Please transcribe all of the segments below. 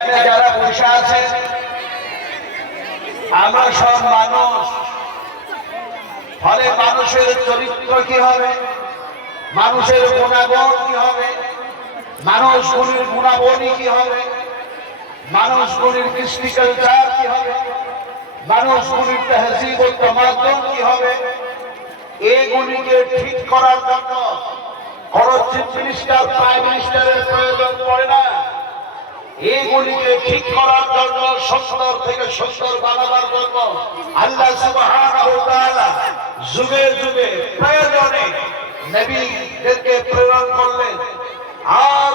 যারা বসে আছে আমরা সব মানুষ, ফলে মানুষের চরিত্র কি হবে, মানুষের গুণাগুণ কি হবে, মানুষগুলির গুণাবলী কি হবে, মানুষগুলির কৃষ্টি কালচার কি হবে, মানুষগুলির তহজিব ও তামাদ্দুন কি হবে, এগুলিকে ঠিক করার জন্য কোন চিফ মিনিস্টার প্রাইম মিনিস্টারের প্রয়োজন পড়ে না। এগুলিকে ঠিক করার জন্য সুন্দর থেকে সুন্দর বানাবার জন্য আল্লাহ সুবহানাহু ওয়া তাআলা যুগে যুগে প্রয়োজনে নবীদেরকে প্রেরণ করলেন। আর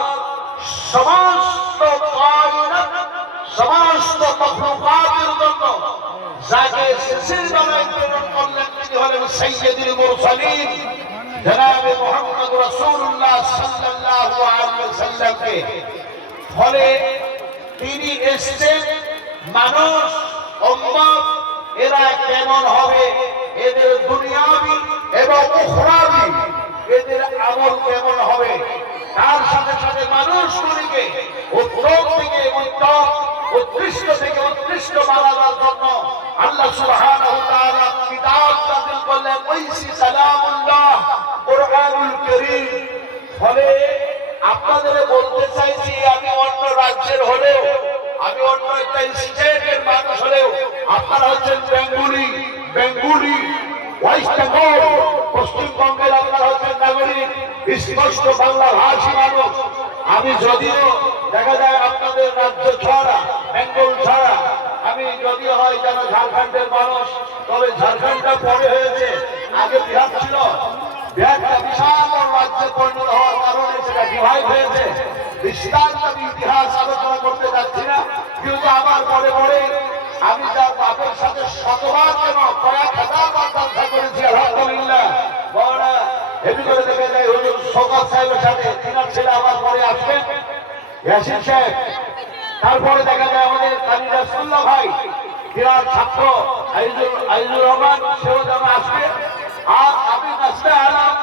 সমস্ত কায়নাত, সমস্ত মাখলুকাতের জন্য যাকে শেষের বেলায় প্রেরণ করলেন তিনি হলেন সাইয়্যিদুল মুরসালিন জনাবে মুহাম্মদ রাসূলুল্লাহ সাল্লাল্লাহু আলাইহি ওয়াসাল্লামকে। ফলে তিনি এসেছেন মানুষ উম্মত এরা কেমন হবে, এদের দুনিয়াবি এবং উখরাবি এদের আমল কেমন হবে, তার সাথে সাথে মানুষগুলিকে উত্তম থেকে উত্তম, উৎকৃষ্ট থেকে উৎকৃষ্ট বানাবার জন্য আল্লাহ সুবহানাহু ওয়া তাআলা কিতাব নাযিল করলেন, ওয়াইসি কালামুল্লাহ কুরআনুল কারীম। ফলে আপনাদের বলতে চাইছি, আমি অন্য রাজ্যের হলেও, আমি অন্য একটা স্টেটের মানুষ হলেও, আপনারা হচ্ছেন বেঙ্গুলি ওয়েস্ট বেঙ্গল, পশ্চিমবঙ্গের আপনারা হচ্ছেন নাগরিক, স্পষ্ট বাংলা ভাষী মানুষ। আমি যদিও দেখা যায় আপনাদের রাজ্য ছাড়া, বেঙ্গল ছাড়া, আমি যদিও হয় যেন ঝাড়খণ্ডের মানুষ, তবে ঝাড়খণ্ডটা পরে হয়েছে, আগে বিহার ছিল। বিহারটা বিশাল রাজ্যে পরিণত হওয়ার কারণে সেটা ডিভাইড হয়েছে। বিস্তারিত আমি ইতিহাস আলোচনা করতে যাচ্ছি না, কিন্তু আমার পরে পরে আমি তার বাপের সাথে শতবার কেন কয়েক হাজার বার জলসা করেছি, আলহামদুলিল্লাহ। বড় হেভি করে দেখে যায় হুজুর শওকত সাহেবের সাথে, তিনার ছেলে আমার পরে আসবেন ইয়াসিন সাহেব। তারপরে দেখা যায় আমাদের কাজী রাসূলুল্লাহ ভাই, তিনার ছাত্র আইজুর রহমান, সেও যেন আসবে। আর আমি নাচতে আলাম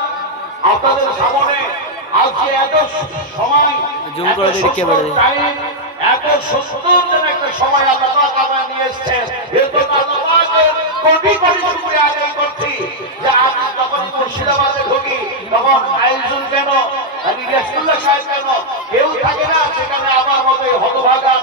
আপনাদের সামনে আজকে এত সময়, এত সুন্দর যেন একটা সময় আল্লাহ পাক আমায় নিয়ে এসেছেন। এর জন্য আল্লাহ পাকের কোটি কোটি শুকরিয়া আদায় করছি যে আমি যখন মুর্শিদাবাদে ঢুকি তখন আইজুল কেন, কাজী রাসূলুল্লাহ সাহেব কেন কেউ থাকে না, সেখানে আমার মতো হতভাগা